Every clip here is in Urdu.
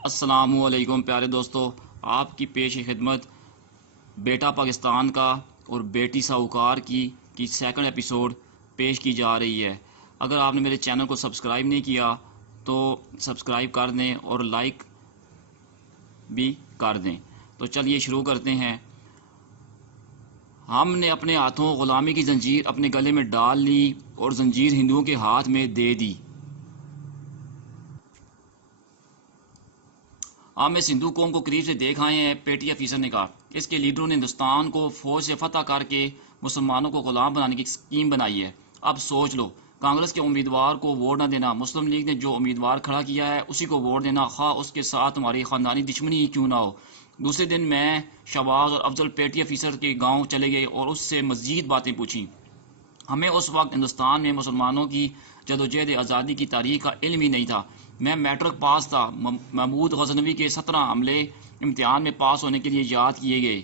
السلام علیکم پیارے دوستو، آپ کی پیش خدمت بیٹا پاکستان کا اور بیٹی ساہوکار کی سیکنڈ ایپیسوڈ پیش کی جا رہی ہے۔ اگر آپ نے میرے چینل کو سبسکرائب نہیں کیا تو سبسکرائب کر دیں اور لائک بھی کر دیں۔ تو چلیے شروع کرتے ہیں۔ ہم نے اپنے ہاتھوں غلامی کی زنجیر اپنے گلے میں ڈال لی اور زنجیر ہندوؤں کے ہاتھ میں دے دی۔ ہم اس ہندو قوم کو قریب سے دیکھ آئے ہیں، پیٹی آفیسر نے کہا۔ اس کے لیڈروں نے ہندوستان کو فوج سے فتح کر کے مسلمانوں کو غلام بنانے کی اسکیم بنائی ہے۔ اب سوچ لو، کانگریس کے امیدوار کو ووٹ نہ دینا، مسلم لیگ نے جو امیدوار کھڑا کیا ہے اسی کو ووٹ دینا، خواہ اس کے ساتھ تمہاری خاندانی دشمنی ہی کیوں نہ ہو۔ دوسرے دن میں شہباز اور افضل پیٹی آفیسر کے گاؤں چلے گئے اور اس سے مزید باتیں پوچھیں۔ ہمیں اس وقت ہندوستان میں مسلمانوں کی جدوجہد آزادی کی تاریخ کا علم ہی نہیں تھا۔ میں میٹرک پاس تھا۔ محمود غزنوی کے 17 حملے امتحان میں پاس ہونے کے لیے یاد کیے گئے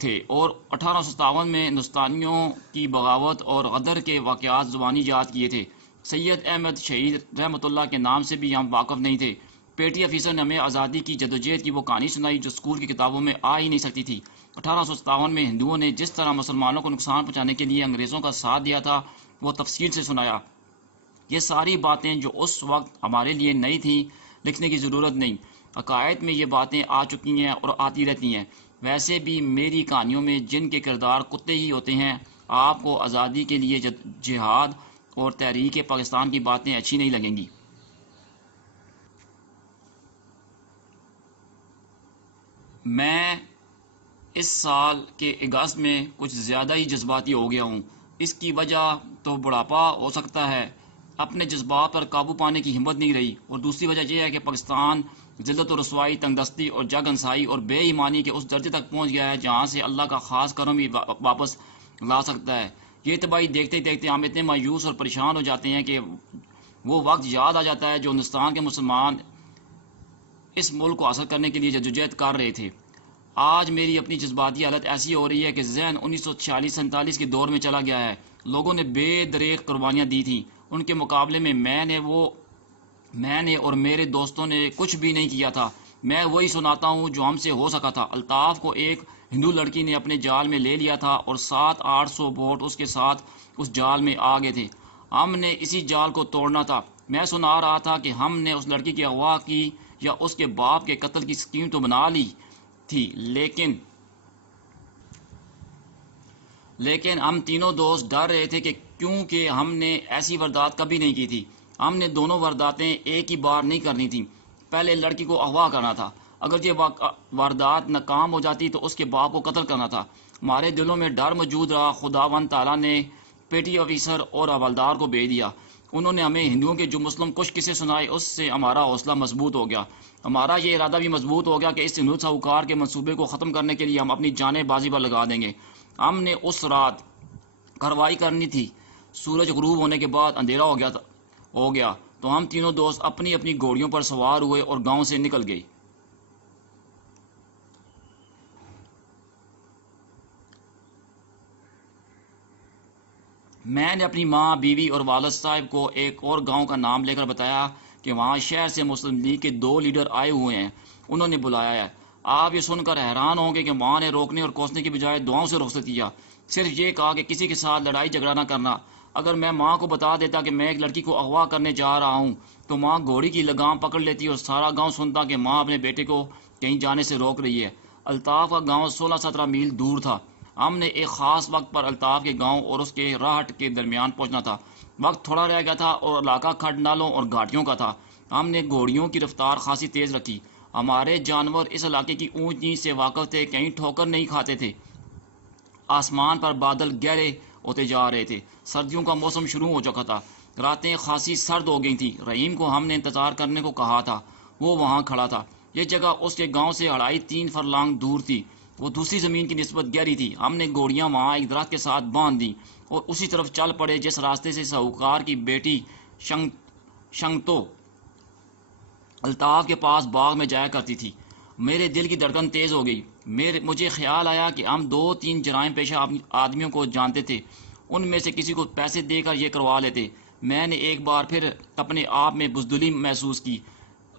تھے اور 1857 میں ہندوستانیوں کی بغاوت اور غدر کے واقعات زبانی یاد کیے تھے۔ سید احمد شہید رحمۃ اللہ کے نام سے بھی ہم واقف نہیں تھے۔ پیٹی آفیسر نے ہمیں آزادی کی جدوجہد کی وہ کہانی سنائی جو اسکول کی کتابوں میں آ ہی نہیں سکتی تھی۔ 1857 میں ہندوؤں نے جس طرح مسلمانوں کو نقصان پہنچانے کے لیے انگریزوں کا ساتھ دیا تھا وہ تفصیل سے سنایا۔ یہ ساری باتیں جو اس وقت ہمارے لیے نئی تھیں، لکھنے کی ضرورت نہیں۔ عقائد میں یہ باتیں آ چکی ہیں اور آتی رہتی ہیں۔ ویسے بھی میری کہانیوں میں جن کے کردار کتے ہی ہوتے ہیں، آپ کو آزادی کے لیے جہاد اور تحریک پاکستان کی باتیں اچھی نہیں لگیں گی۔ میں اس سال کے اگست میں کچھ زیادہ ہی جذباتی ہو گیا ہوں۔ اس کی وجہ تو بڑھاپا ہو سکتا ہے، اپنے جذبات پر قابو پانے کی ہمت نہیں رہی، اور دوسری وجہ یہ ہے کہ پاکستان ذلت و رسوائی، تنگ دستی اور جگ ہنسائی اور بے ایمانی کے اس درجے تک پہنچ گیا ہے جہاں سے اللہ کا خاص کرم ہی واپس لا سکتا ہے۔ یہ تباہی دیکھتے ہی دیکھتے ہم اتنے مایوس اور پریشان ہو جاتے ہیں کہ وہ وقت یاد آ جاتا ہے جو ہندوستان کے مسلمان اس ملک کو حاصل کرنے کے لیے جدوجہد کر رہے تھے۔ آج میری اپنی جذباتی حالت ایسی ہو رہی ہے کہ ذہن 1946-47 کے دور میں چلا گیا ہے۔ لوگوں نے بے دریغ قربانیاں دی تھیں، ان کے مقابلے میں میں نے اور میرے دوستوں نے کچھ بھی نہیں کیا تھا۔ میں وہی سناتا ہوں جو ہم سے ہو سکا تھا۔ الطاف کو ایک ہندو لڑکی نے اپنے جال میں لے لیا تھا اور 700-800 ووٹ اس کے ساتھ اس جال میں آ گئے تھے۔ ہم نے اسی جال کو توڑنا تھا۔ میں سنا رہا تھا کہ ہم نے اس لڑکی کی اغوا کی یا اس کے باپ کے قتل کی اسکیم تو بنا لی تھی، لیکن ہم تینوں دوست ڈر رہے تھے کہ کیونکہ ہم نے ایسی واردات کبھی نہیں کی تھی۔ ہم نے دونوں وارداتیں ایک ہی بار نہیں کرنی تھیں۔ پہلے لڑکی کو اغوا کرنا تھا، اگر یہ واردات ناکام ہو جاتی تو اس کے باپ کو قتل کرنا تھا۔ ہمارے دلوں میں ڈر موجود رہا۔ خداوند تعالیٰ نے پیٹی آفیسر اور حوالدار کو بھیج دیا۔ انہوں نے ہمیں ہندوؤں کے جو مسلم کش قصے سنائے، اس سے ہمارا حوصلہ مضبوط ہو گیا۔ ہمارا یہ ارادہ بھی مضبوط ہو گیا کہ اس ہندو ساہوکار کے منصوبے کو ختم کرنے کے لیے ہم اپنی جانیں بازی پر لگا دیں گے۔ ہم نے اس رات کارروائی کرنی تھی۔ سورج غروب ہونے کے بعد اندھیرا ہو گیا تو ہم تینوں دوست اپنی اپنی گھوڑیوں پر سوار ہوئے اور گاؤں سے نکل گئے۔ میں نے اپنی ماں، بیوی اور والد صاحب کو ایک اور گاؤں کا نام لے کر بتایا کہ وہاں شہر سے مسلم لیگ کے 2 لیڈر آئے ہوئے ہیں، انہوں نے بلایا ہے۔ آپ یہ سن کر حیران ہوں گے کہ ماں نے روکنے اور کوسنے کی بجائے دعاؤں سے رخصت کیا، صرف یہ کہا کہ کسی کے ساتھ لڑائی جھگڑا نہ کرنا۔ اگر میں ماں کو بتا دیتا کہ میں ایک لڑکی کو اغوا کرنے جا رہا ہوں تو ماں گھوڑی کی لگام پکڑ لیتی اور سارا گاؤں سنتا کہ ماں اپنے بیٹے کو کہیں جانے سے روک رہی ہے۔ الطاف کا گاؤں 16-17 میل دور تھا۔ ہم نے ایک خاص وقت پر الطاف کے گاؤں اور اس کے راہٹ کے درمیان پہنچنا تھا۔ وقت تھوڑا رہ گیا تھا اور علاقہ کھڈ نالوں اور گھاٹیوں کا تھا۔ ہم نے گھوڑیوں کی رفتار خاصی تیز رکھی۔ ہمارے جانور اس علاقے کی اونچ نیچ سے واقف تھے، کہیں ٹھوکر نہیں کھاتے تھے۔ آسمان پر بادل گہرے ہوتے جا رہے تھے۔ سردیوں کا موسم شروع ہو چکا تھا۔ راتیں خاصی سرد ہو گئی تھیں۔ رحیم کو ہم نے انتظار کرنے کو کہا تھا، وہ وہاں کھڑا تھا۔ یہ جگہ اس کے گاؤں سے 2.5-3 فرلانگ دور تھی۔ وہ دوسری زمین کی نسبت گہری تھی۔ ہم نے گھوڑیاں وہاں ایک درخت کے ساتھ باندھ دیں اور اسی طرف چل پڑے جس راستے سے ساہوکار کی بیٹی شنگتو الطاف کے پاس باغ میں جایا کرتی تھی۔ میرے دل کی دھڑکن تیز ہو گئی۔ مجھے خیال آیا کہ ہم 2-3 جرائم پیشہ آدمیوں کو جانتے تھے، ان میں سے کسی کو پیسے دے کر یہ کروا لیتے۔ میں نے ایک بار پھر اپنے آپ میں بزدلی محسوس کی۔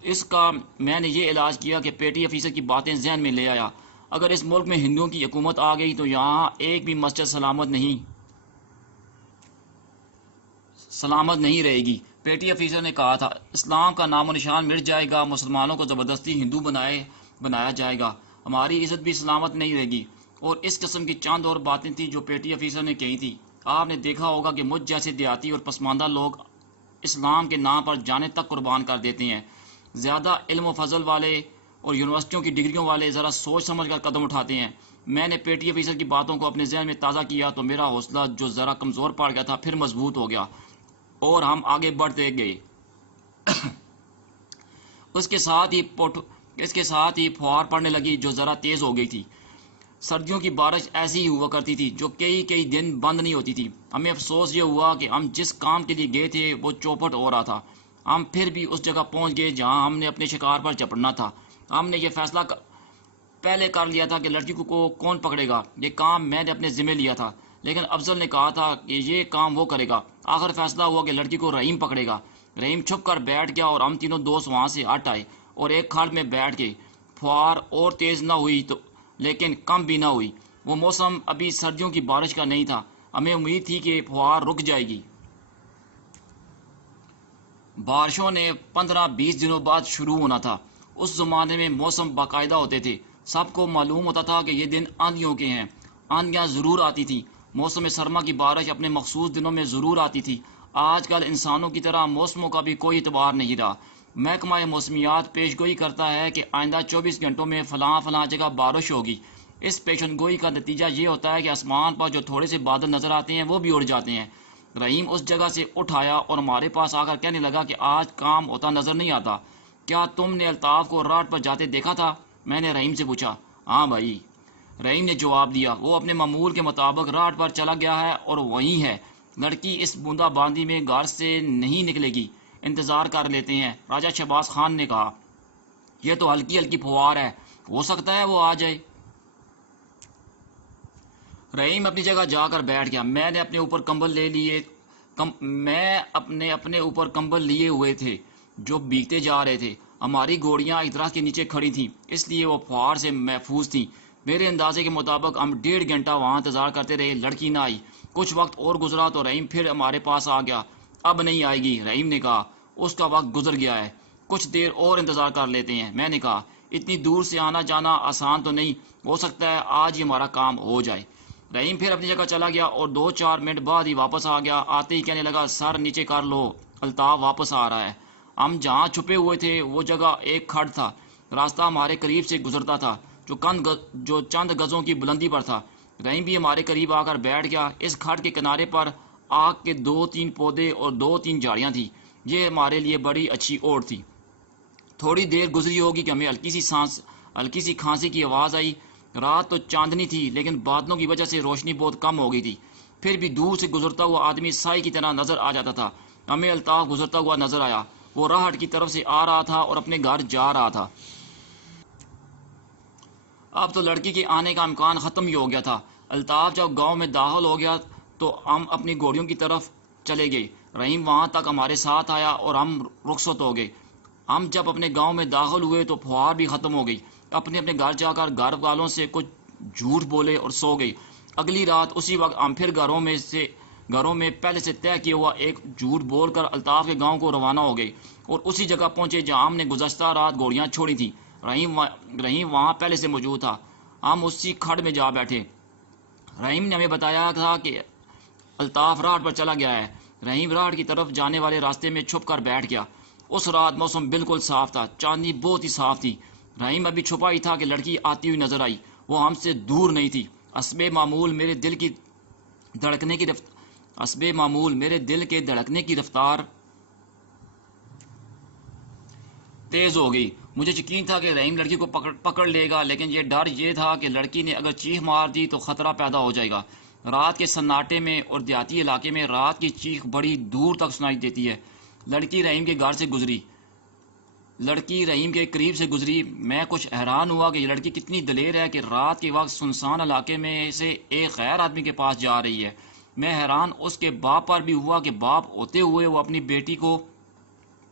اس کا میں نے یہ علاج کیا کہ پیٹی آفیسر کی باتیں ذہن میں لے آیا۔ اگر اس ملک میں ہندوؤں کی حکومت آ گئی تو یہاں ایک بھی مسجد سلامت نہیں رہے گی۔ پیٹی آفیسر نے کہا تھا، اسلام کا نام و نشان مٹ جائے گا، مسلمانوں کو زبردستی ہندو بنایا جائے گا، ہماری عزت بھی سلامت نہیں رہے گی۔ اور اس قسم کی چند اور باتیں تھیں جو پیٹی آفیسر نے کہی تھی۔ آپ نے دیکھا ہوگا کہ مجھ جیسے دیہاتی اور پسماندہ لوگ اسلام کے نام پر جانیں تک قربان کر دیتے ہیں۔ زیادہ علم و فضل والے اور یونیورسٹیوں کی ڈگریوں والے ذرا سوچ سمجھ کر قدم اٹھاتے ہیں۔ میں نے پیٹی آفیسر کی باتوں کو اپنے ذہن میں تازہ کیا تو میرا حوصلہ جو ذرا کمزور پڑ گیا تھا پھر مضبوط ہو گیا اور ہم آگے بڑھتے گئے۔ اس کے ساتھ ہی فوار پڑنے لگی جو ذرا تیز ہو گئی تھی۔ سردیوں کی بارش ایسی ہی ہوا کرتی تھی جو کئی دن بند نہیں ہوتی تھی۔ ہمیں افسوس یہ ہوا کہ ہم جس کام کے لیے گئے تھے وہ چوپٹ ہو رہا تھا۔ ہم پھر بھی اس جگہ پہنچ گئے جہاں ہم نے اپنے شکار پر چپڑنا تھا۔ ہم نے یہ فیصلہ پہلے کر لیا تھا کہ لڑکی کو کون پکڑے گا۔ یہ کام میں نے اپنے ذمہ لیا تھا، لیکن افضل نے کہا تھا کہ یہ کام وہ کرے گا۔ آخر فیصلہ ہوا کہ لڑکی کو رحیم پکڑے گا۔ رحیم چھپ کر بیٹھ گیا اور ہم تینوں دوست وہاں سے ہٹ آئے اور ایک کھڑ میں بیٹھ گئے۔ فوار اور تیز نہ ہوئی لیکن کم بھی نہ ہوئی۔ وہ موسم ابھی سردیوں کی بارش کا نہیں تھا۔ ہمیں امید تھی کہ فوار رک جائے گی۔ بارشوں نے 15-20 دنوں بعد شروع ہونا تھا۔ اس زمانے میں موسم باقاعدہ ہوتے تھے۔ سب کو معلوم ہوتا تھا کہ یہ دن آندھیوں کے ہیں۔ آندھیاں ضرور آتی تھیں۔ موسم سرما کی بارش اپنے مخصوص دنوں میں ضرور آتی تھی۔ آج کل انسانوں کی طرح موسموں کا بھی کوئی اعتبار نہیں رہا۔ محکمہ موسمیات پیش گوئی کرتا ہے کہ آئندہ 24 گھنٹوں میں فلاں جگہ بارش ہوگی۔ اس پیشن گوئی کا نتیجہ یہ ہوتا ہے کہ آسمان پر جو تھوڑے سے بادل نظر آتے ہیں وہ بھی اڑ جاتے ہیں۔ رحیم اس جگہ سے اٹھ آیا اور ہمارے پاس آ کر کہنے لگا کہ آج کام ہوتا نظر نہیں آتا۔ کیا تم نے الطاف کو راٹ پر جاتے دیکھا تھا؟ میں نے رحیم سے پوچھا۔ ہاں بھائی، رحیم نے جواب دیا، وہ اپنے معمول کے مطابق راٹ پر چلا گیا ہے اور وہیں ہے۔ لڑکی اس بوندا باندی میں گھر سے نہیں نکلے گی، انتظار کر لیتے ہیں۔ راجہ شہباز خان نے کہا، یہ تو ہلکی پھوار ہے، ہو سکتا ہے وہ آ جائے۔ رحیم اپنی جگہ جا کر بیٹھ گیا۔ میں نے اپنے اوپر کمبل لیے ہوئے تھے جو بھیگتے جا رہے تھے۔ ہماری گھوڑیاں ایک درخت کے نیچے کھڑی تھیں، اس لیے وہ فوار سے محفوظ تھیں۔ میرے اندازے کے مطابق ہم 1.5 گھنٹہ وہاں انتظار کرتے رہے، لڑکی نہ آئی۔ کچھ وقت اور گزرا تو رحیم پھر ہمارے پاس آ گیا۔ اب نہیں آئے گی، رحیم نے کہا، اس کا وقت گزر گیا ہے، کچھ دیر اور انتظار کر لیتے ہیں۔ میں نے کہا، اتنی دور سے آنا جانا آسان تو نہیں، ہو سکتا ہے آج ہی ہمارا کام ہو جائے۔ رحیم پھر اپنی جگہ چلا گیا اور 2-4 منٹ بعد ہی واپس آ گیا۔ آتے ہی کہنے لگا، سر نیچے کر لو، الطاف واپس آ رہا ہے۔ ہم جہاں چھپے ہوئے تھے وہ جگہ ایک کھڈ تھا۔ راستہ ہمارے قریب سے گزرتا تھا جو چند گزوں کی بلندی پر تھا۔ رحیم بھی ہمارے قریب آ کر بیٹھ گیا۔ اس کھڈ کے کنارے پر آگ کے 2-3 پودے اور 2-3 جھاڑیاں تھیں۔ یہ ہمارے لیے بڑی اچھی اوٹ تھی۔ تھوڑی دیر گزری ہوگی کہ ہمیں ہلکی سی کھانسی کی آواز آئی۔ رات تو چاندنی تھی لیکن بادلوں کی وجہ سے روشنی بہت کم ہو گئی تھی۔ پھر بھی دور سے گزرتا ہوا آدمی سائے کی طرح نظر آ جاتا تھا۔ ہمیں الطاف گزرتا ہوا نظر آیا۔ وہ راہٹ کی طرف سے آ رہا تھا اور اپنے گھر جا رہا تھا۔ اب تو لڑکی کے آنے کا امکان ختم ہی ہو گیا تھا۔ الطاف جب گاؤں میں داخل ہو گیا تو ہم اپنی گھوڑیوں کی طرف چلے گئے۔ رحیم وہاں تک ہمارے ساتھ آیا اور ہم رخصت ہو گئے۔ ہم جب اپنے گاؤں میں داخل ہوئے تو فوار بھی ختم ہو گئی۔ اپنے گھر جا کر گھر والوں سے کچھ جھوٹ بولے اور سو گئے۔ اگلی رات اسی وقت ہم پھر گھروں میں پہلے سے طے کیا ہوا ایک جھوٹ بول کر الطاف کے گاؤں کو روانہ ہو گئے اور اسی جگہ پہنچے جہاں ہم نے گزشتہ رات گھوڑیاں چھوڑی تھیں۔ رحیم وہاں پہلے سے موجود تھا۔ ہم اسی کھڈ میں جا بیٹھے۔ رحیم نے ہمیں بتایا تھا کہ الطاف راٹ پر چلا گیا ہے۔ رحیم راٹ کی طرف جانے والے راستے میں چھپ کر بیٹھ گیا۔ اس رات موسم بالکل صاف تھا، چاندنی بہت ہی صاف تھی۔ رحیم ابھی چھپا ہی تھا کہ لڑکی آتی ہوئی نظر آئی۔ وہ ہم سے دور نہیں تھی۔ حسب معمول میرے دل کے دھڑکنے کی رفتار تیز ہو گئی۔ مجھے یقین تھا کہ رحیم لڑکی کو پکڑ لے گا، لیکن یہ ڈر یہ تھا کہ لڑکی نے اگر چیخ مار دی تو خطرہ پیدا ہو جائے گا۔ رات کے سناٹے میں اور دیہاتی علاقے میں رات کی چیخ بڑی دور تک سنائی دیتی ہے۔ لڑکی رحیم کے قریب سے گزری۔ میں کچھ حیران ہوا کہ یہ لڑکی کتنی دلیر ہے کہ رات کے وقت سنسان علاقے میں سے ایک غیر آدمی کے پاس جا رہی ہے۔ میں حیران اس کے باپ پر بھی ہوا کہ باپ ہوتے ہوئے وہ اپنی بیٹی کو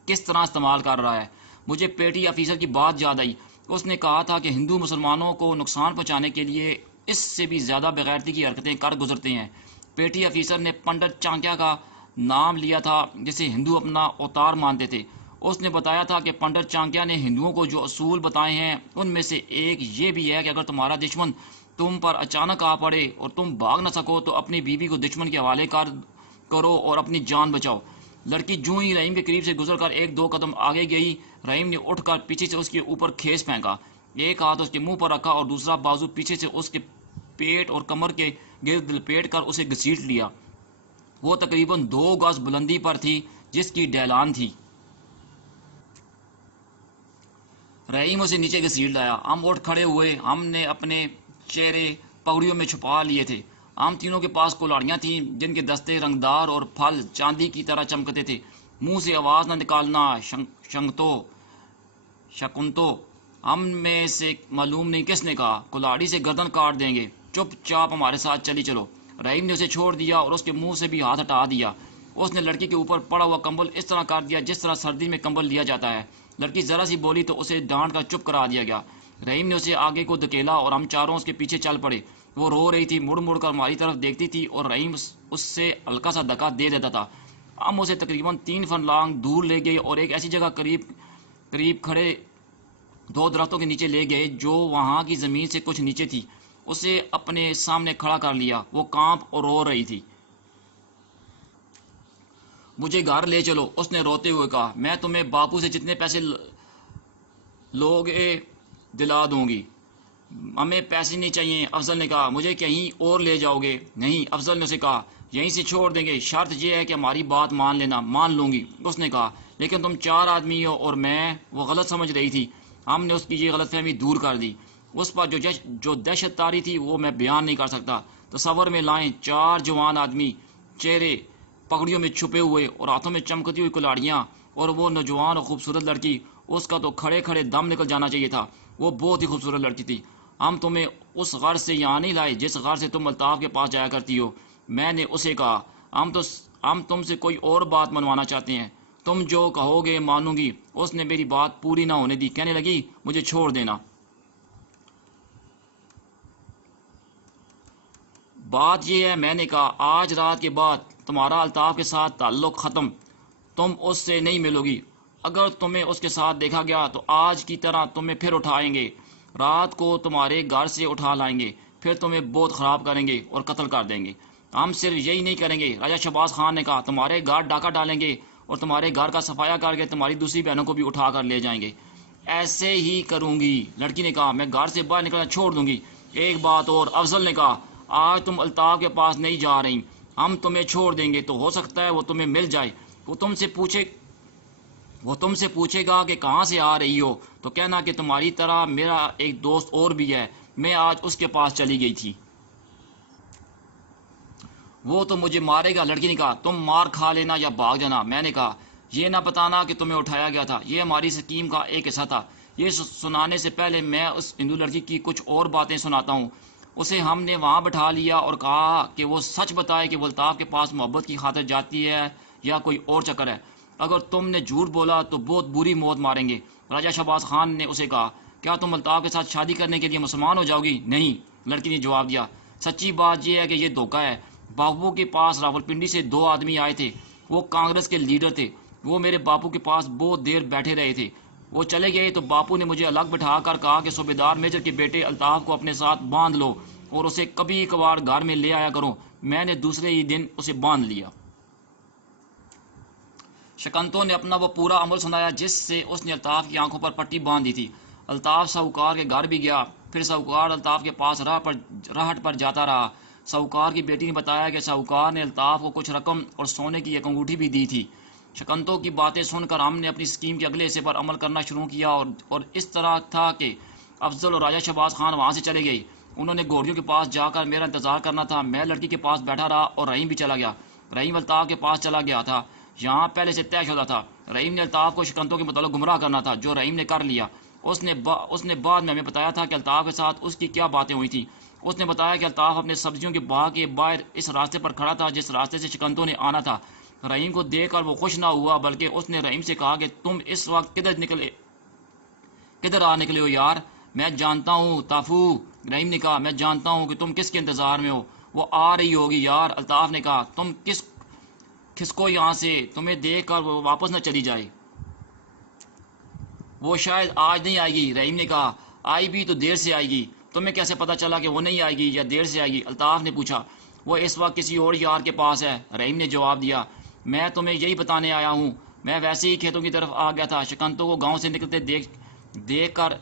کس طرح استعمال کر رہا ہے۔ مجھے پیٹی آفیسر کی بات یاد آئی۔ اس نے کہا تھا کہ ہندو مسلمانوں کو نقصان پہنچانے کے لیے اس سے بھی زیادہ بغیرتی کی حرکتیں کر گزرتے ہیں۔ پیٹی آفیسر نے پنڈت چانکیا کا نام لیا تھا جسے ہندو اپنا اوتار مانتے تھے۔ اس نے بتایا تھا کہ پنڈت چانکیا نے ہندوؤں کو جو اصول بتائے ہیں ان میں سے ایک یہ بھی ہے کہ اگر تمہارا دشمن تم پر اچانک آ پڑے اور تم بھاگ نہ سکو تو اپنی بیوی کو دشمن کے حوالے کرو اور اپنی جان بچاؤ۔ لڑکی جوں ہی رحیم کے قریب سے گزر کر ایک دو قدم آگے گئی، رحیم نے اٹھ کر پیچھے سے اس کے اوپر کھیس پھینکا، ایک ہاتھ اس کے منہ پر رکھا اور دوسرا بازو پیچھے سے اس کے پیٹ اور کمر کے گرد لپیٹ کر اسے گھسیٹ لیا۔ وہ تقریباً 2 گز بلندی پر تھی جس کی ڈھلان تھی۔ رحیم اسے نیچے گھسیٹ لایا۔ ہم اٹھ کھڑے ہوئے، ہم نے اپنے چہرے پگڑیوں میں چھپا لیے تھے۔ ہم تینوں کے پاس کلاڑیاں تھیں جن کے دستے رنگدار اور پھل چاندی کی طرح چمکتے تھے۔ منہ سے آواز نہ نکالنا، شکنتو۔ ہم میں سے معلوم نہیں کس نے کہا، کلاڑی سے گردن کاٹ دیں گے، چپ چاپ ہمارے ساتھ چلی چلو۔ رحیم نے اسے چھوڑ دیا اور اس کے منہ سے بھی ہاتھ ہٹا دیا۔ اس نے لڑکی کے اوپر پڑا ہوا کمبل اس طرح کر دیا جس طرح سردی میں کمبل لیا جاتا ہے۔ لڑکی ذرا سی بولی تو اسے ڈانٹ کر چپ کرا دیا گیا۔ رحیم نے اسے آگے کو دھکیلا اور ہم چاروں اس کے پیچھے چل پڑے۔ وہ رو رہی تھی، مڑ مڑ کر ہماری طرف دیکھتی تھی اور رحیم اس سے ہلکا سا دھکا دے دیتا تھا۔ ہم اسے تقریباً 3 فرلانگ دور لے گئے اور ایک ایسی جگہ قریب کھڑے 2 درختوں کے نیچے لے گئے جو وہاں کی زمین سے کچھ نیچے تھی۔ اسے اپنے سامنے کھڑا کر لیا۔ وہ کانپ اور رو رہی تھی۔ مجھے گھر لے چلو، اس نے روتے ہوئے کہا۔ میں تمہیں باپو سے جتنے پیسے لوگے دلا دوں گی۔ ہمیں پیسے نہیں چاہیے، افضل نے کہا۔ مجھے کہیں اور لے جاؤ گے؟ نہیں، افضل نے اسے کہا، یہیں سے چھوڑ دیں گے، شرط یہ ہے کہ ہماری بات مان لینا۔ مان لوں گی، اس نے کہا، لیکن تم 4 آدمی ہو اور میں۔ وہ غلط سمجھ رہی تھی۔ ہم نے اس کی یہ غلط فہمی دور کر دی۔ اس پر جو دہشت طاری تھی وہ میں بیان نہیں کر سکتا۔ تصور میں لائیں 4 جوان آدمی، چہرے پگڑیوں میں چھپے ہوئے اور ہاتھوں میں چمکتی ہوئی کلاڑیاں، اور وہ نوجوان اور خوبصورت لڑکی۔ اس کا تو کھڑے کھڑے دم نکل جانا چاہیے تھا۔ وہ بہت ہی خوبصورت لڑکی تھی۔ ہم تمہیں اس غرض سے یہاں نہیں لائے جس غرض سے تم الطاف کے پاس جایا کرتی ہو، میں نے اسے کہا۔ ہم تم سے کوئی اور بات منوانا چاہتے ہیں۔ تم جو کہو گے مانوں گی۔ اس نے میری بات پوری نہ ہونے دی، کہنے لگی، مجھے چھوڑ دینا۔ بات یہ ہے، میں نے کہا، آج رات کے بعد تمہارا الطاف کے ساتھ تعلق ختم۔ تم اس سے نہیں ملو گی۔ اگر تمہیں اس کے ساتھ دیکھا گیا تو آج کی طرح تمہیں پھر اٹھائیں گے، رات کو تمہارے گھر سے اٹھا لائیں گے، پھر تمہیں بہت خراب کریں گے اور قتل کر دیں گے۔ ہم صرف یہی نہیں کریں گے، راجہ شہباز خان نے کہا، تمہارے گھر ڈاکہ ڈالیں گے اور تمہارے گھر کا صفایا کر کے تمہاری دوسری بہنوں کو بھی اٹھا کر لے جائیں گے۔ ایسے ہی کروں گی، لڑکی نے کہا، میں گھر سے باہر نکلنا چھوڑ دوں گی۔ ایک بات اور، افضل نے کہا، آج تم الطاف کے پاس نہیں جا رہی، ہم تمہیں چھوڑ دیں گے تو ہو سکتا ہے وہ تمہیں مل جائے۔ وہ تم سے پوچھے گا کہ کہاں سے آ رہی ہو تو کہنا کہ تمہاری طرح میرا ایک دوست اور بھی ہے، میں آج اس کے پاس چلی گئی تھی۔ وہ تو مجھے مارے گا، لڑکی نے کہا، تم مار کھا لینا یا بھاگ جانا۔ میں نے کہا، یہ نہ بتانا کہ تمہیں اٹھایا گیا تھا، یہ ہماری سکیم کا ایک حصہ تھا۔ یہ سنانے سے پہلے میں اس ہندو لڑکی کی کچھ اور باتیں سناتا ہوں۔ اسے ہم نے وہاں بٹھا لیا اور کہا کہ وہ سچ بتائے کہ وہ الطاف کے پاس محبت کی خاطر جاتی ہے یا کوئی اور چکر ہے۔ اگر تم نے جھوٹ بولا تو بہت بری موت ماریں گے۔ راجہ شہباز خان نے اسے کہا، کیا تم الطاف کے ساتھ شادی کرنے کے لیے مسلمان ہو جاؤ گی؟ نہیں، لڑکی نے جواب دیا۔ سچی بات یہ ہے کہ یہ دھوکہ ہے۔ باپو کے پاس راولپنڈی سے 2 آدمی آئے تھے، وہ کانگریس کے لیڈر تھے۔ وہ میرے باپو کے پاس بہت دیر بیٹھے رہے تھے۔ وہ چلے گئے تو باپو نے مجھے الگ بٹھا کر کہا کہ صوبیدار میجر کے بیٹے الطاف کو اپنے ساتھ باندھ لو اور اسے کبھی کبھار گھر میں لے آیا کرو۔ میں نے دوسرے ہی دن اسے باندھ لیا۔ شکنتو نے اپنا وہ پورا عمل سنایا جس سے اس نے الطاف کی آنکھوں پر پٹی باندھ دی تھی۔ الطاف ساہوکار کے گھر بھی گیا، پھر ساہوکار الطاف کے پاس راہٹ پر جاتا رہا۔ ساہوکار کی بیٹی نے بتایا کہ ساہوکار نے الطاف کو کچھ رقم اور سونے کی ایک انگوٹھی بھی دی تھی۔ شکنتو کی باتیں سن کر ہم نے اپنی اسکیم کے اگلے حصے پر عمل کرنا شروع کیا اور اس طرح تھا کہ افضل اور راجہ شہباز خان وہاں سے چلے گئے۔ انہوں نے گھوڑیوں کے پاس جا کر میرا انتظار کرنا تھا۔ میں لڑکی کے پاس بیٹھا رہا اور رحیم بھی چلا گیا۔ رحیم الطاف کے پاس چلا گیا تھا، یہاں پہلے سے طے شدہ تھا۔ رحیم نے الطاف کو شکنتو کے متعلق گمراہ کرنا تھا، جو رحیم نے کر لیا۔ اس نے بعد میں ہمیں بتایا تھا کہ الطاف کے ساتھ اس کی کیا باتیں ہوئی تھیں۔ اس نے بتایا کہ الطاف اپنے سبزیوں کے باغ کے باہر اس راستے پر کھڑا تھا جس راستے سے شکنتو نے آنا تھا۔ رحیم کو دیکھ کر وہ خوش نہ ہوا، بلکہ اس نے رحیم سے کہا کہ تم اس وقت کدھر کدھر آ نکلے ہو یار؟ میں جانتا ہوں تافو، رحیم نے کہا، میں جانتا ہوں کہ تم کس کے انتظار میں ہو، وہ آ رہی ہوگی یار، الطاف نے کہا، تم کھسکو یہاں سے، تمہیں دیکھ کر وہ واپس نہ چلی جائے۔ وہ شاید آج نہیں آئے گی، رحیم نے کہا، آئی بھی تو دیر سے آئے گی، تمہیں کیسے پتا چلا کہ وہ نہیں آئے گی یا دیر سے آئے گی؟ الطاف نے پوچھا۔ وہ اس وقت کسی اور یار کے پاس ہے، رحیم نے جواب دیا، میں تمہیں یہی بتانے آیا ہوں، میں ویسے ہی کھیتوں کی طرف آ گیا تھا، شکنتو کو گاؤں سے نکلتے دیکھ کر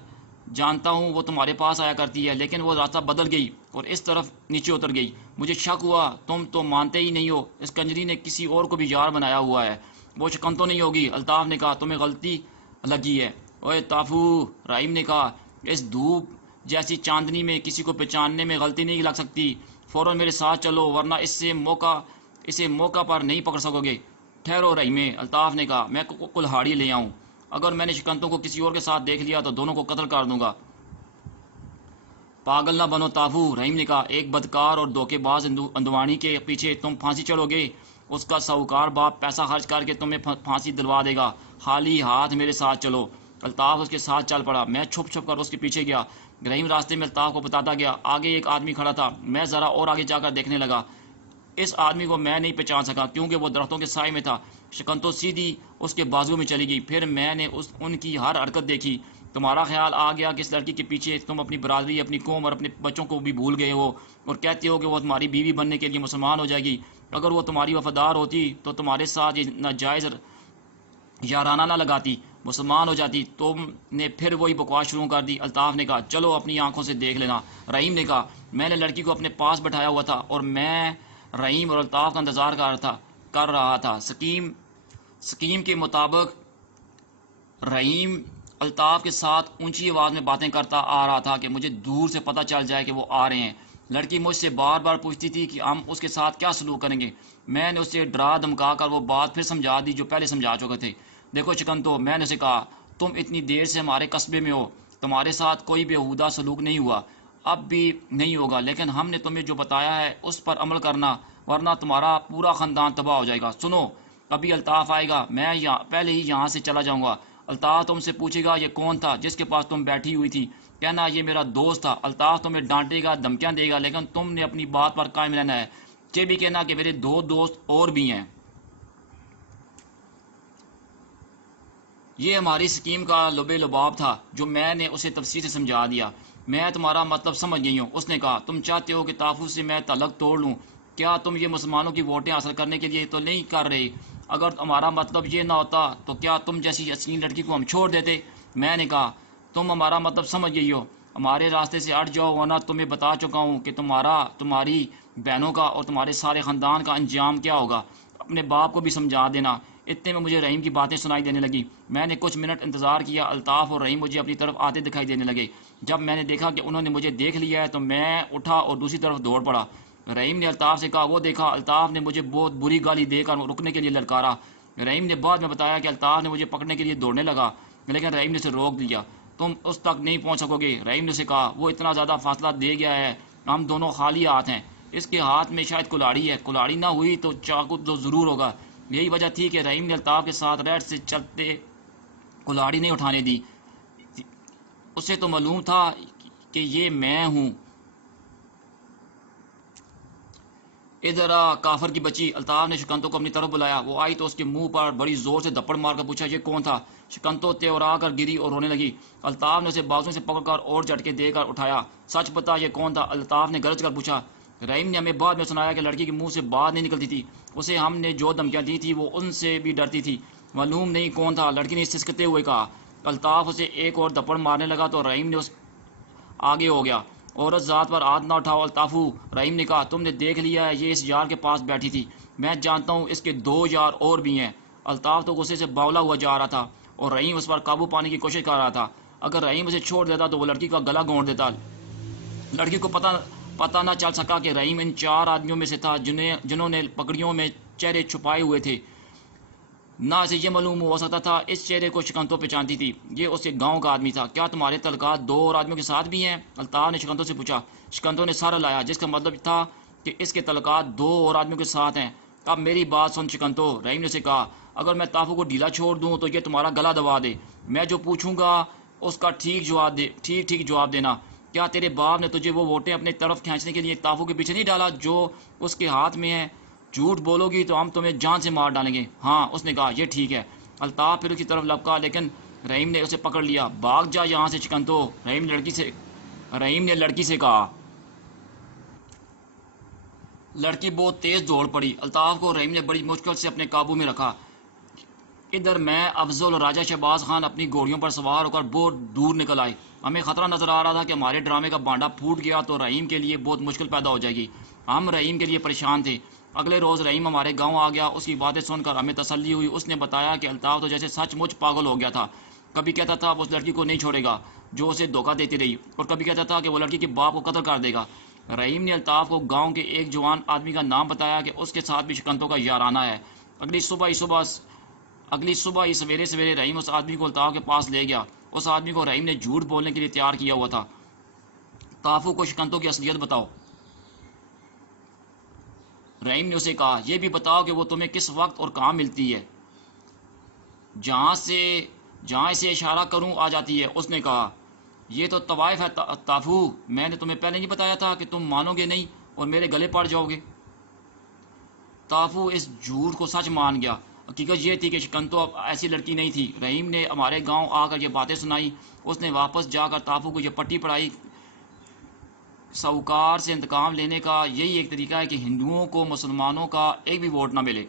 جانتا ہوں وہ تمہارے پاس آیا کرتی ہے، لیکن وہ راستہ بدل گئی اور اس طرف نیچے اتر گئی، مجھے شک ہوا، تم تو مانتے ہی نہیں ہو، اس کنجری نے کسی اور کو بھی یار بنایا ہوا ہے، وہ شکنتو نہیں ہوگی، الطاف نے کہا، تمہیں غلطی لگی ہے۔ اوے تافو، رحیم نے کہا، اس دھوپ جیسی چاندنی میں کسی کو پہچاننے میں غلطی نہیں لگ سکتی، فوراً میرے ساتھ چلو ورنہ اسے موقع پر نہیں پکڑ سکو گے۔ ٹھہرو رحیم، الطاف نے کہا، میں کلہاڑی لے آؤں، اگر میں نے شکنتوں کو کسی اور کے ساتھ دیکھ لیا تو دونوں کو قتل کر دوں گا۔ پاگل نہ بنو تافو، رحیم نے کہا، ایک بدکار اور دھوکے باز اندوانی کے پیچھے تم پھانسی چڑھو گے، اس کا ساہوکار باپ پیسہ خرچ کر کے تمہیں پھانسی دلوا دے گا، خالی ہاتھ میرے ساتھ چلو۔ الطاف اس کے ساتھ چل پڑا، میں چھپ چھپ کر اس کے پیچھے گیا، رحیم راستے میں الطاف کو بتاتا گیا، آگے ایک آدمی کھڑا تھا، میں ذرا اور آگے جا کر دیکھنے لگا، اس آدمی کو میں نہیں پہچان سکا کیونکہ وہ درختوں کے سائے میں تھا، شکنتو سیدھی اس کے بازو میں چلی گئی، پھر میں نے ان کی ہر حرکت دیکھی، تمہارا خیال آ گیا کہ اس لڑکی کے پیچھے تم اپنی برادری، اپنی قوم اور اپنے بچوں کو بھی بھول گئے ہو اور کہتے ہو کہ وہ تمہاری بیوی بننے کے لیے مسلمان ہو جائے گی، اگر وہ تمہاری وفادار ہوتی تو تمہارے ساتھ یہ ناجائز یارانہ نہ لگاتی، مسلمان ہو جاتی، تم نے پھر وہی بکواس شروع کر دی۔ الطاف نے کہا، چلو اپنی آنکھوں سے دیکھ لینا۔ رحیم نے کہا، میں نے لڑکی کو اپنے پاس بٹھایا ہوا تھا اور میں رحیم اور الطاف کا انتظار کر رہا تھا۔ سکیم کے مطابق رحیم الطاف کے ساتھ اونچی آواز میں باتیں کرتا آ رہا تھا کہ مجھے دور سے پتہ چل جائے کہ وہ آ رہے ہیں۔ لڑکی مجھ سے بار بار پوچھتی تھی کہ ہم اس کے ساتھ کیا سلوک کریں گے، میں نے اسے ڈرا دھمکا کر وہ بات پھر سمجھا دی جو پہلے سمجھا چکے تھے۔ دیکھو شکنتو، میں نے اسے کہا، تم اتنی دیر سے ہمارے قصبے میں ہو، تمہارے ساتھ کوئی بےہودہ سلوک نہیں ہوا، اب بھی نہیں ہوگا، لیکن ہم نے تمہیں جو بتایا ہے اس پر عمل کرنا ورنہ تمہارا پورا خاندان تباہ ہو جائے گا۔ سنو، ابھی الطاف آئے گا، میں پہلے ہی یہاں سے چلا جاؤں گا، الطاف تم سے پوچھے گا یہ کون تھا جس کے پاس تم بیٹھی ہوئی تھی، کہنا یہ میرا دوست تھا، الطاف تمہیں ڈانٹے گا، دھمکیاں دے گا، لیکن تم نے اپنی بات پر قائم رہنا ہے، یہ بھی کہنا کہ میرے دو دوست اور بھی ہیں۔ یہ ہماری سکیم کا لبے لباب تھا جو میں نے اسے تفصیل سے سمجھا دیا۔ میں تمہارا مطلب سمجھ گئی ہوں، اس نے کہا، تم چاہتے ہو کہ تحفظ سے میں تعلق توڑ لوں، کیا تم یہ مسلمانوں کی ووٹیں حاصل کرنے کے لیے تو نہیں کر رہے؟ اگر ہمارا مطلب یہ نہ ہوتا تو کیا تم جیسی حسین لڑکی کو ہم چھوڑ دیتے؟ میں نے کہا، تم ہمارا مطلب سمجھ گئی ہو، ہمارے راستے سے ہٹ جاؤ ورنہ تمہیں بتا چکا ہوں کہ تمہاری بہنوں کا اور تمہارے سارے خاندان کا انجام کیا ہوگا، اپنے باپ کو بھی سمجھا دینا۔ اتنے میں مجھے رحیم کی باتیں سنائی دینے لگی، میں نے کچھ منٹ انتظار کیا، الطاف اور رحیم مجھے اپنی طرف آتے دکھائی دینے لگے، جب میں نے دیکھا کہ انہوں نے مجھے دیکھ لیا ہے تو میں اٹھا اور دوسری طرف دوڑ پڑا۔ رحیم نے الطاف سے کہا، وہ دیکھا، الطاف نے مجھے بہت بری گالی دے کر رکنے کے لیے للکارا۔ رحیم نے بعد میں بتایا کہ الطاف نے مجھے پکڑنے کے لیے دوڑنے لگا لیکن رحیم نے اسے روک دیا، تم اس تک نہیں پہنچ سکو گے، رحیم نے اسے کہا، وہ اتنا زیادہ فاصلہ دے گیا ہے، ہم دونوں خالی ہاتھ ہیں، اس کے ہاتھ میں شاید کلاڑی ہے، کلاڑی نہ ہوئی تو چاقو تو ضرور ہوگا۔ یہی وجہ تھی کہ رحیم نے الطاف کے ساتھ ریٹ سے چلتے کلاڑی نہیں اٹھانے دی، اسے تو معلوم تھا کہ یہ میں ہوں۔ ادھر آ کافر کی بچی، الطاف نے شکنتو کو اپنی طرف بلایا، وہ آئی تو اس کے منہ پر بڑی زور سے دھپڑ مار کر پوچھا، یہ کون تھا؟ شکنتو تیورا کر گری اور رونے لگی، الطاف نے اسے بازو سے پکڑ کر اور جھٹکے دے کر اٹھایا، سچ بتا یہ کون تھا؟ الطاف نے گرج کر پوچھا۔ رحیم نے ہمیں بعد میں سنایا کہ لڑکی کے منہ سے بات نہیں نکلتی تھی، اسے ہم نے جو دھمکیاں دی تھی وہ ان سے بھی ڈرتی تھی، معلوم نہیں کون تھا، لڑکی نے سسکتے ہوئے کہا۔ الطاف اسے ایک اور دھپڑ مارنے لگا تو رحیم نے آگے ہو گیا، عورت ذات پر ہاتھ نہ اٹھاؤ الطافو، رحیم نے کہا، تم نے دیکھ لیا ہے یہ اس یار کے پاس بیٹھی تھی، میں جانتا ہوں اس کے دو یار اور بھی ہیں۔ الطاف تو غصے سے باولا ہوا جا رہا تھا اور رحیم اس پر قابو پانے کی کوشش کر رہا تھا، اگر رحیم اسے چھوڑ دیتا تو وہ لڑکی کا گلا گھونٹ دیتا۔ لڑکی کو پتہ نہ چل سکا کہ رحیم ان چار آدمیوں میں سے تھا جنہوں نے پگڑیوں میں چہرے چھپائے ہوئے تھے، نہ اسے یہ معلوم ہو سکتا تھا اس چہرے کو شکنتو پہچانتی تھی، یہ اس کے گاؤں کا آدمی تھا۔ کیا تمہارے تعلقات دو اور آدمیوں کے ساتھ بھی ہیں؟ الطاف نے شکنتو سے پوچھا۔ شکنتو نے سر ہلایا، جس کا مطلب تھا کہ اس کے تعلقات دو اور آدمیوں کے ساتھ ہیں۔ اب میری بات سن شکنتو، رحیم نے اسے کہا، اگر میں تافو کو ڈھیلا چھوڑ دوں تو یہ تمہارا گلا دبا دے، میں جو پوچھوں گا اس کا ٹھیک جواب دینا۔ کیا تیرے باپ نے تجھے وہ ووٹیں اپنے طرف کھینچنے کے لیے طافو کے پیچھے نہیں ڈالا جو اس کے ہاتھ میں ہے؟ جھوٹ بولو گی تو ہم تمہیں جان سے مار ڈالیں گے۔ ہاں، اس نے کہا، یہ ٹھیک ہے۔ الطاف پھر اس کی طرف لپکا، لیکن رحیم نے اسے پکڑ لیا۔ بھاگ جا یہاں سے چکنتو، رحیم نے لڑکی سے کہا۔ لڑکی بہت تیز دوڑ پڑی۔ الطاف کو رحیم نے بڑی مشکل سے اپنے قابو میں رکھا۔ ادھر میں، افضل اور راجہ شہباز خان اپنی گھوڑیوں پر سوار ہو کر بہت دور نکل آئے۔ ہمیں خطرہ نظر آ رہا تھا کہ ہمارے ڈرامے کا بانڈا پھوٹ گیا تو رحیم کے لیے بہت مشکل پیدا ہو جائے گی۔ ہم رحیم کے لیے پریشان تھے۔ اگلے روز رحیم ہمارے گاؤں آ گیا۔ اس کی باتیں سن کر ہمیں تسلی ہوئی۔ اس نے بتایا کہ الطاف تو جیسے سچ مچ پاگل ہو گیا تھا۔ کبھی کہتا تھا وہ اس لڑکی کو نہیں چھوڑے گا جو اسے دھوکہ دیتی رہی، اور کبھی کہتا تھا کہ وہ لڑکی کے باپ کو قتل کر دے گا۔ رحیم نے الطاف کو گاؤں کے ایک جوان آدمی کا نام بتایا کہ اس کے ساتھ بھی شکنتوں کا یارانہ ہے۔ اگلی صبح ہی سویرے سویرے رحیم اس آدمی کو الطاف کے پاس لے گیا۔ اس آدمی کو رحیم نے جھوٹ بولنے کے لیے تیار کیا ہوا تھا۔ طافو کو شکنتوں کی اصلیت بتاؤ، رحیم نے اسے کہا۔ یہ بھی بتاؤ کہ وہ تمہیں کس وقت اور کہاں ملتی ہے۔ جہاں اسے اشارہ کروں آ جاتی ہے، اس نے کہا۔ یہ تو طوائف ہے طافو، میں نے تمہیں پہلے نہیں بتایا تھا کہ تم مانو گے نہیں اور میرے گلے پڑ جاؤ گے؟ طافو اس جھوٹ کو سچ مان گیا۔ حقیقت یہ تھی کہ شکنتو اب ایسی لڑکی نہیں تھی۔ رحیم نے ہمارے گاؤں آ کر یہ باتیں سنائی۔ اس نے واپس جا کر طافو کو یہ پٹی پڑھائی۔ ساہوکار سے انتقام لینے کا یہی ایک طریقہ ہے کہ ہندوؤں کو مسلمانوں کا ایک بھی ووٹ نہ ملے۔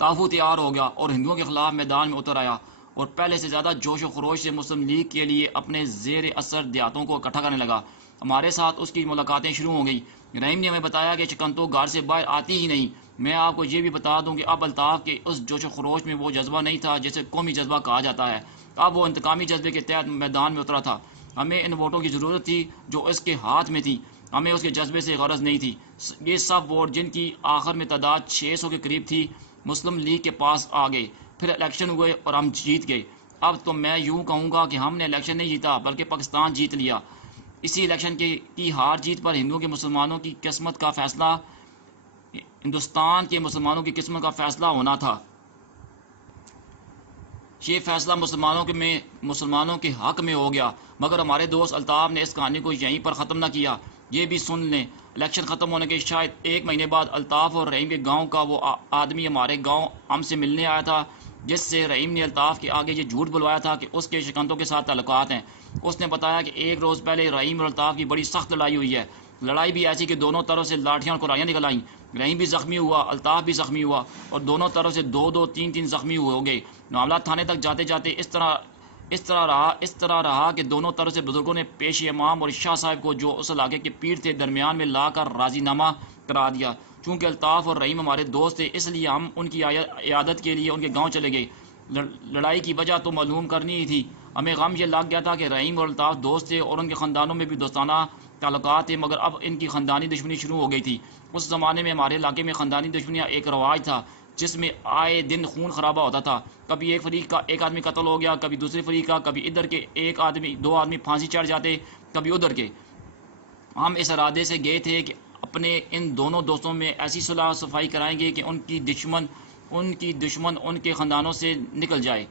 طافو تیار ہو گیا اور ہندوؤں کے خلاف میدان میں اتر آیا، اور پہلے سے زیادہ جوش و خروش سے مسلم لیگ کے لیے اپنے زیر اثر دیہاتوں کو اکٹھا کرنے لگا۔ ہمارے ساتھ اس کی ملاقاتیں شروع ہو گئیں۔ رحیم نے ہمیں بتایا کہ شکنتو گھر سے باہر آتی ہی نہیں۔ میں آپ کو یہ بھی بتا دوں کہ اب الطاف کے اس جوش و خروش میں وہ جذبہ نہیں تھا جسے قومی جذبہ کہا جاتا ہے۔ اب وہ انتقامی جذبے کے تحت میدان میں اترا تھا۔ ہمیں ان ووٹوں کی ضرورت تھی جو اس کے ہاتھ میں تھی، ہمیں اس کے جذبے سے غرض نہیں تھی۔ یہ سب ووٹ، جن کی آخر میں تعداد 600 کے قریب تھی، مسلم لیگ کے پاس آ گئے۔ پھر الیکشن ہوئے اور ہم جیت گئے۔ اب تو میں یوں کہوں گا کہ ہم نے الیکشن نہیں جیتا بلکہ پاکستان جیت لیا۔ اسی الیکشن کی ہار جیت پر ہندوؤں کے مسلمانوں کی قسمت کا فیصلہ ہندوستان کے مسلمانوں کی قسمت کا فیصلہ ہونا تھا۔ یہ فیصلہ مسلمانوں کے حق میں ہو گیا۔ مگر ہمارے دوست الطاف نے اس کہانی کو یہیں پر ختم نہ کیا۔ یہ بھی سن لیں، الیکشن ختم ہونے کے شاید 1 مہینے بعد الطاف اور رحیم کے گاؤں کا وہ آدمی ہمارے گاؤں ہم سے ملنے آیا تھا، جس سے رحیم نے الطاف کے آگے یہ جھوٹ بلوایا تھا کہ اس کے شکنتوں کے ساتھ تعلقات ہیں۔ اس نے بتایا کہ 1 روز پہلے رحیم اور الطاف کی بڑی سخت لڑائی ہوئی ہے۔ لڑائی بھی ایسی کہ دونوں طرف سے لاٹھیاں اور کلہاڑیاں نکل آئیں۔ رحیم بھی زخمی ہوا، الطاف بھی زخمی ہوا، اور دونوں طرف سے 2 3 زخمی ہو گئے۔ معاملہ تھانے تک جاتے جاتے اس طرح رہا کہ دونوں طرف سے بزرگوں نے پیش امام اور شاہ صاحب کو، جو اس علاقے کے پیر تھے، درمیان میں لا کر راضی نامہ کرا دیا۔ چونکہ الطاف اور رحیم ہمارے دوست تھے، اس لیے ہم ان کی عیادت کے لیے ان کے گاؤں چلے گئے۔ لڑائی کی وجہ تو معلوم کرنی ہی تھی۔ ہمیں غم یہ لگ گیا تھا کہ رحیم اور الطاف دوست تھے اور ان کے خاندانوں میں بھی دوستانہ تعلقات تھے، مگر اب ان کی خاندانی دشمنی شروع ہو گئی تھی۔ اس زمانے میں ہمارے علاقے میں خاندانی دشمنیاں ایک رواج تھا جس میں آئے دن خون خرابہ ہوتا تھا۔ کبھی ایک فریق کا ایک آدمی قتل ہو گیا، کبھی دوسرے فریق کا، کبھی ادھر کے 2 آدمی پھانسی چڑھ جاتے، کبھی ادھر کے۔ ہم اس ارادے سے گئے تھے کہ اپنے ان دونوں دوستوں میں ایسی صلح صفائی کرائیں گے کہ ان کی دشمن ان کے خاندانوں سے نکل جائے۔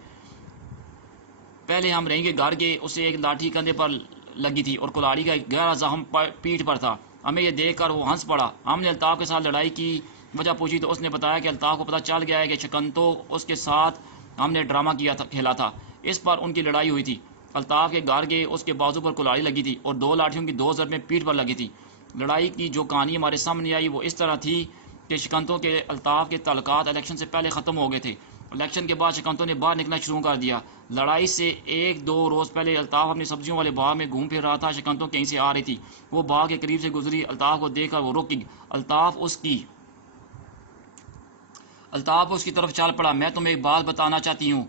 پہلے ہم رہیں گے گھر گئے، اسے ایک لاٹھی کندھے پر لگی تھی اور کلاڑی کا ایک گہرا زخم پیٹھ پر تھا۔ ہمیں یہ دیکھ کر وہ ہنس پڑا۔ ہم نے الطاف کے ساتھ لڑائی کی وجہ پوچھی تو اس نے بتایا کہ الطاف کو پتہ چل گیا ہے کہ شکنتو اس کے ساتھ ہم نے ڈرامہ کھیلا تھا، اس پر ان کی لڑائی ہوئی تھی۔ الطاف کے گھر گئے، اس کے بازو پر کلاڑی لگی تھی اور 2 لاٹھیوں کی 2 ضربیں پیٹھ پر لگی تھی۔ لڑائی کی جو کہانی ہمارے سامنے آئی وہ اس طرح تھی کہ شکنتوں کے الطاف کے تعلقات الیکشن سے پہلے ختم ہو گئے تھے۔ الیکشن کے بعد شکنتوں نے باہر نکلنا شروع کر دیا۔ لڑائی سے 1-2 روز پہلے الطاف اپنی سبزیوں والے باغ میں گھوم پھر رہا تھا۔ شکنتوں کہیں سے آ رہی تھی، وہ باغ کے قریب سے گزری۔ الطاف کو دیکھ کر وہ رک گئی۔ الطاف اس کی طرف چل پڑا۔ میں تمہیں ایک بات بتانا چاہتی ہوں،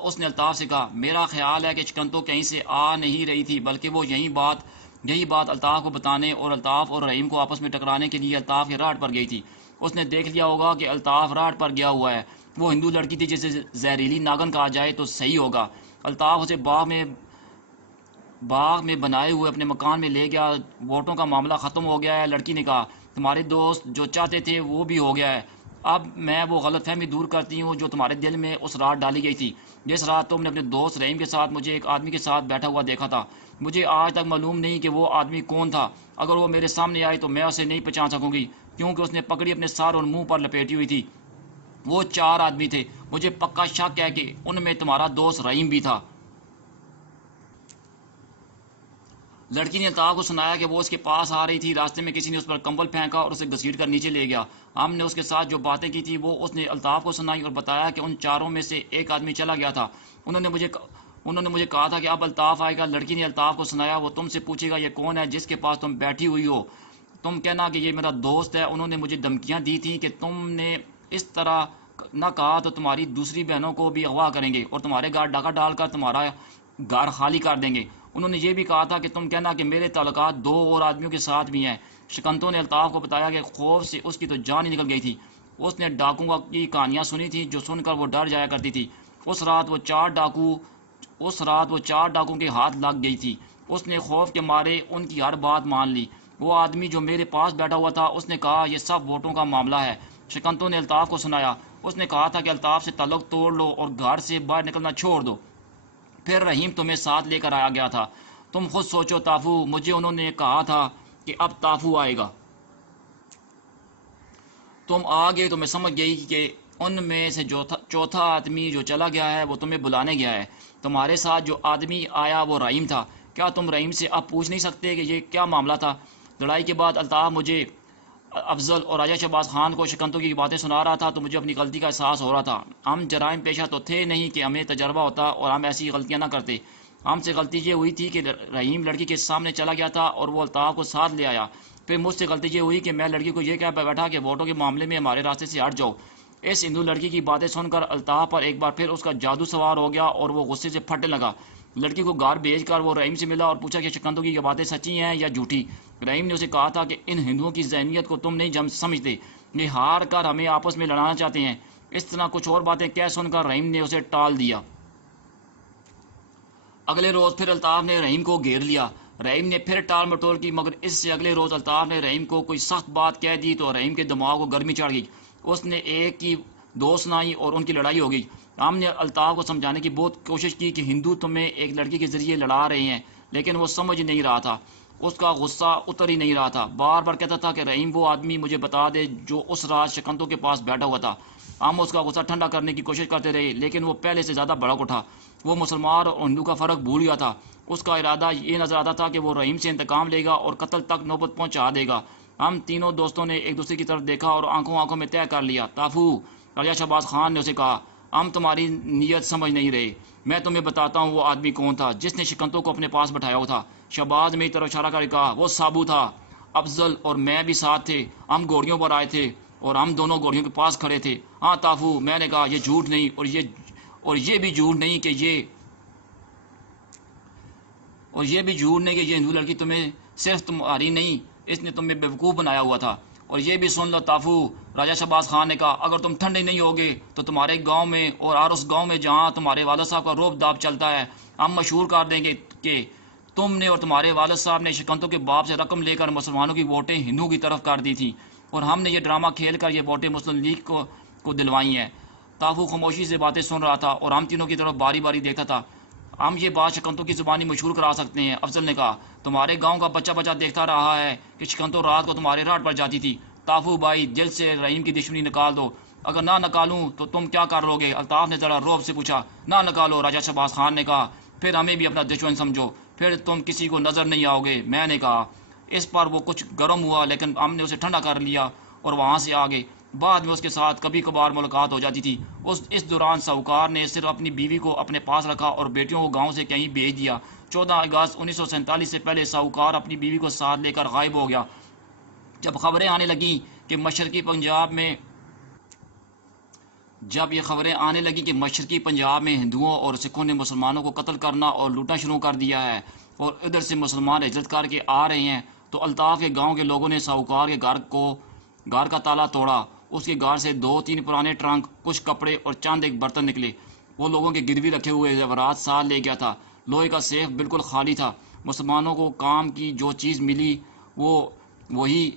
اس نے الطاف سے کہا۔ میرا خیال ہے کہ شکنتوں کہیں سے آ نہیں رہی تھی بلکہ وہ یہی بات الطاف کو بتانے اور الطاف اور رحیم کو آپس میں ٹکرانے کے لیے الطاف کے راٹ پر گئی تھی۔ اس نے دیکھ لیا ہوگا کہ الطاف راٹ پر گیا ہوا ہے۔ وہ ہندو لڑکی تھی جسے زہریلی ناگن کہا جائے تو صحیح ہوگا۔ الطاف اسے باغ میں بنائے ہوئے اپنے مکان میں لے گیا۔ ووٹوں کا معاملہ ختم ہو گیا ہے، لڑکی نے کہا۔ تمہارے دوست جو چاہتے تھے وہ بھی ہو گیا ہے۔ اب میں وہ غلط فہمی دور کرتی ہوں جو تمہارے دل میں اس رات ڈالی گئی تھی، جس رات تم نے اپنے دوست رحیم کے ساتھ مجھے ایک آدمی کے ساتھ بیٹھا ہوا دیکھا تھا۔ مجھے آج تک معلوم نہیں کہ وہ آدمی کون تھا۔ اگر وہ میرے سامنے آئی تو میں اسے نہیں پہچان سکوں گی، کیونکہ اس نے پگڑی اپنے سر اور منہ پر لپیٹی ہوئی تھی۔ وہ 4 آدمی تھے۔ مجھے پکا شک ہے کہ ان میں تمہارا دوست رحیم بھی تھا۔ لڑکی نے الطاف کو سنایا کہ وہ اس کے پاس آ رہی تھی۔ راستے میں کسی نے اس پر کمبل پھینکا اور اسے گھسیٹ کر نیچے لے گیا۔ ہم نے اس کے ساتھ جو باتیں کی تھی وہ اس نے الطاف کو سنائی اور بتایا کہ ان 4 میں سے ایک آدمی چلا گیا تھا۔ انہوں نے مجھے کہا تھا کہ اب الطاف آئے گا۔ لڑکی نے الطاف کو سنایا، وہ تم سے پوچھے گا یہ کون ہے جس کے پاس تم بیٹھی ہوئی ہو، تم کہنا کہ یہ میرا دوست ہے۔ انہوں نے مجھے دھمکیاں دی تھیں کہ تم نے اس طرح نہ کہا تو تمہاری دوسری بہنوں کو بھی اغوا کریں گے اور تمہارے گھر ڈاکہ ڈال کر تمہارا گھر خالی کر دیں گے۔ انہوں نے یہ بھی کہا تھا کہ تم کہنا کہ میرے تعلقات 2 اور آدمیوں کے ساتھ بھی ہیں۔ شکنتوں نے الطاف کو بتایا کہ خوف سے اس کی تو جان ہی نکل گئی تھی۔ اس نے ڈاکوؤں کی کہانیاں سنی تھی جو سن کر وہ ڈر جایا کرتی تھی۔ اس رات وہ 4 ڈاکوؤں کے ہاتھ لگ گئی تھی۔ اس نے خوف کے مارے ان کی ہر بات مان لی۔ وہ آدمی جو میرے پاس بیٹھا ہوا تھا اس نے کہا یہ سب ووٹوں کا معاملہ ہے۔ شکنتوں نے الطاف کو سنایا۔ اس نے کہا تھا کہ الطاف سے تعلق توڑ لو اور گھر سے باہر نکلنا چھوڑ دو۔ پھر رحیم تمہیں ساتھ لے کر آیا گیا تھا۔ تم خود سوچو تافو، مجھے انہوں نے کہا تھا کہ اب تافو آئے گا۔ تم آ گئے تو میں سمجھ گئی کہ ان میں سے چوتھا آدمی جو چلا گیا ہے وہ تمہیں بلانے گیا ہے۔ تمہارے ساتھ جو آدمی آیا وہ رحیم تھا۔ کیا تم رحیم سے اب پوچھ نہیں سکتے کہ یہ کیا معاملہ تھا؟ لڑائی کے بعد الطاف مجھے افضل اور راجہ شہباز خان کو شکنتوں کی باتیں سنا رہا تھا تو مجھے اپنی غلطی کا احساس ہو رہا تھا۔ ہم جرائم پیشہ تو تھے نہیں کہ ہمیں تجربہ ہوتا اور ہم ایسی غلطیاں نہ کرتے۔ ہم سے غلطی یہ ہوئی تھی کہ رحیم لڑکی کے سامنے چلا گیا تھا اور وہ الطاف کو ساتھ لے آیا۔ پھر مجھ سے غلطی یہ ہوئی کہ میں لڑکی کو یہ کہہ بیٹھا کہ ووٹوں کے معاملے میں ہمارے راستے سے ہٹ جاؤ۔ اس ہندو لڑکی کی باتیں سن کر الطاف پر ایک بار پھر اس کا جادو سوار ہو گیا اور وہ غصے سے پھٹنے لگا۔ لڑکی کو گھر بھیج کر وہ رحیم سے ملا اور پوچھا کہ شکنتوں کی یہ باتیں سچی ہیں یا جھوٹی۔ رحیم نے اسے کہا تھا کہ ان ہندوؤں کی ذہنیت کو تم نہیں سمجھتے، یہ ہار کر ہمیں آپس میں لڑانا چاہتے ہیں۔ اس طرح کچھ اور باتیں کہہ سن کر رحیم نے اسے ٹال دیا۔ اگلے روز پھر الطاف نے رحیم کو گھیر لیا۔ رحیم نے پھر ٹال مٹول کی، مگر اس سے اگلے روز الطاف نے رحیم کو کوئی سخت بات کہہ دی تو رحیم کے دماغ کو گرمی چڑھ گئی۔ اس نے ایک کی 2 سنائی اور ان کی لڑائی ہو گئی۔ ہم نے الطاف کو سمجھانے کی بہت کوشش کی کہ ہندو تمہیں ایک لڑکی کے ذریعے لڑا رہے ہیں، لیکن وہ سمجھ نہیں رہا تھا۔ اس کا غصہ اتر ہی نہیں رہا تھا۔ بار بار کہتا تھا کہ رحیم وہ آدمی مجھے بتا دے جو اس رات شکنتوں کے پاس بیٹھا ہوا تھا۔ ہم اس کا غصہ ٹھنڈا کرنے کی کوشش کرتے رہے، لیکن وہ پہلے سے زیادہ بھڑک اٹھا۔ وہ مسلمان اور ہندو کا فرق بھول گیا تھا۔ اس کا ارادہ یہ نظر آتا تھا کہ وہ رحیم سے انتقام لے گا اور قتل تک نوبت پہنچا دے گا۔ ہم تینوں دوستوں نے ایک دوسرے کی طرف دیکھا اور آنکھوں میں طے کر لیا۔ تافو، راجہ شہباز خان نے اسے کہا، ہم تمہاری نیت سمجھ نہیں رہے۔ میں تمہیں بتاتا ہوں وہ آدمی کون تھا جس نے شکنتوں کو اپنے پاس بٹھایا ہوا تھا۔ شہباز میری طرف اشارہ کر کہا، وہ سابو تھا۔ افضل اور میں بھی ساتھ تھے۔ ہم گھوڑیوں پر آئے تھے اور ہم دونوں گھوڑیوں کے پاس کھڑے تھے۔ ہاں تافو، میں نے کہا، یہ جھوٹ نہیں اور یہ بھی جھوٹ نہیں کہ یہ ہندو لڑکی تمہیں صرف تمہاری نہیں، اس نے تمہیں بیوقوف بنایا ہوا تھا۔ اور یہ بھی سن لو تافو، راجہ شہباز خان نے کہا، اگر تم ٹھنڈے نہیں ہوگے تو تمہارے گاؤں میں اور اس گاؤں میں جہاں تمہارے والد صاحب کا روب داب چلتا ہے، ہم مشہور کر دیں گے کہ تم نے اور تمہارے والد صاحب نے شکنتوں کے باپ سے رقم لے کر مسلمانوں کی ووٹیں ہندوؤں کی طرف کر دی تھیں اور ہم نے یہ ڈرامہ کھیل کر یہ ووٹیں مسلم لیگ کو دلوائی ہیں۔ تافو خاموشی سے باتیں سن رہا تھا اور ہم تینوں کی طرف باری باری دیکھتا تھا۔ ہم یہ بات شکنتوں کی زبانی مشہور کرا سکتے ہیں، افضل نے کہا۔ تمہارے گاؤں کا بچہ دیکھتا رہا ہے کہ شکنتوں رات کو تمہارے راٹ پر جاتی تھی۔ تافو بھائی، دل سے رحیم کی دشمنی نکال دو۔ اگر نہ نکالوں تو تم کیا کر لو گے؟ الطاف نے ذرا روب سے پوچھا۔ نہ نکالو، راجہ شہباز خان نے کہا، پھر ہمیں بھی اپنا دشمن سمجھو، پھر تم کسی کو نظر نہیں آؤ گے، میں نے کہا۔ اس پر وہ کچھ گرم ہوا، لیکن ہم نے اسے ٹھنڈا کر لیا اور وہاں سے آگے۔ بعد میں اس کے ساتھ کبھی کبھار ملاقات ہو جاتی تھی۔ اس دوران ساہوکار نے صرف اپنی بیوی کو اپنے پاس رکھا اور بیٹیوں کو گاؤں سے کہیں بھیج دیا۔ 14 اگست 1947 سے پہلے ساہوکار اپنی بیوی کو ساتھ لے کر غائب ہو گیا۔ جب یہ خبریں آنے لگیں کہ مشرقی پنجاب میں ہندوؤں اور سکھوں نے مسلمانوں کو قتل کرنا اور لوٹنا شروع کر دیا ہے اور ادھر سے مسلمان ہجرت کر کے آ رہے ہیں، تو الطاف کے گاؤں کے لوگوں نے ساہوکار کے گھر کا تالا توڑا۔ اس کے گھر سے 2-3 پرانے ٹرنک، کچھ کپڑے اور چند ایک برتن نکلے۔ وہ لوگوں کے گروی رکھے ہوئے زیورات ساتھ لے گیا تھا۔ لوہے کا سیف بالکل خالی تھا۔ مسلمانوں کو کام کی جو چیز ملی وہ وہی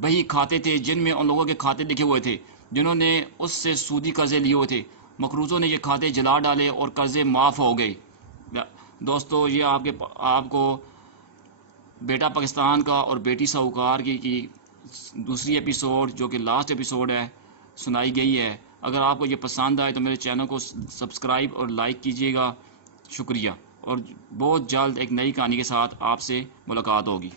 بہی کھاتے تھے جن میں ان لوگوں کے کھاتے لکھے ہوئے تھے جنہوں نے اس سے سودی قرضے لیے ہوئے تھے۔ مقروضوں نے یہ کھاتے جلا ڈالے اور قرضے معاف ہو گئے۔ دوستو یہ آپ کو بیٹا پاکستان کا اور بیٹی ساہوکار کی دوسری ایپیسوڈ جو کہ لاسٹ ایپیسوڈ ہے سنائی گئی ہے۔ اگر آپ کو یہ پسند آئے تو میرے چینل کو سبسکرائب اور لائک کیجیے گا۔ شکریہ، اور بہت جلد ایک نئی کہانی کے ساتھ آپ سے ملاقات ہوگی۔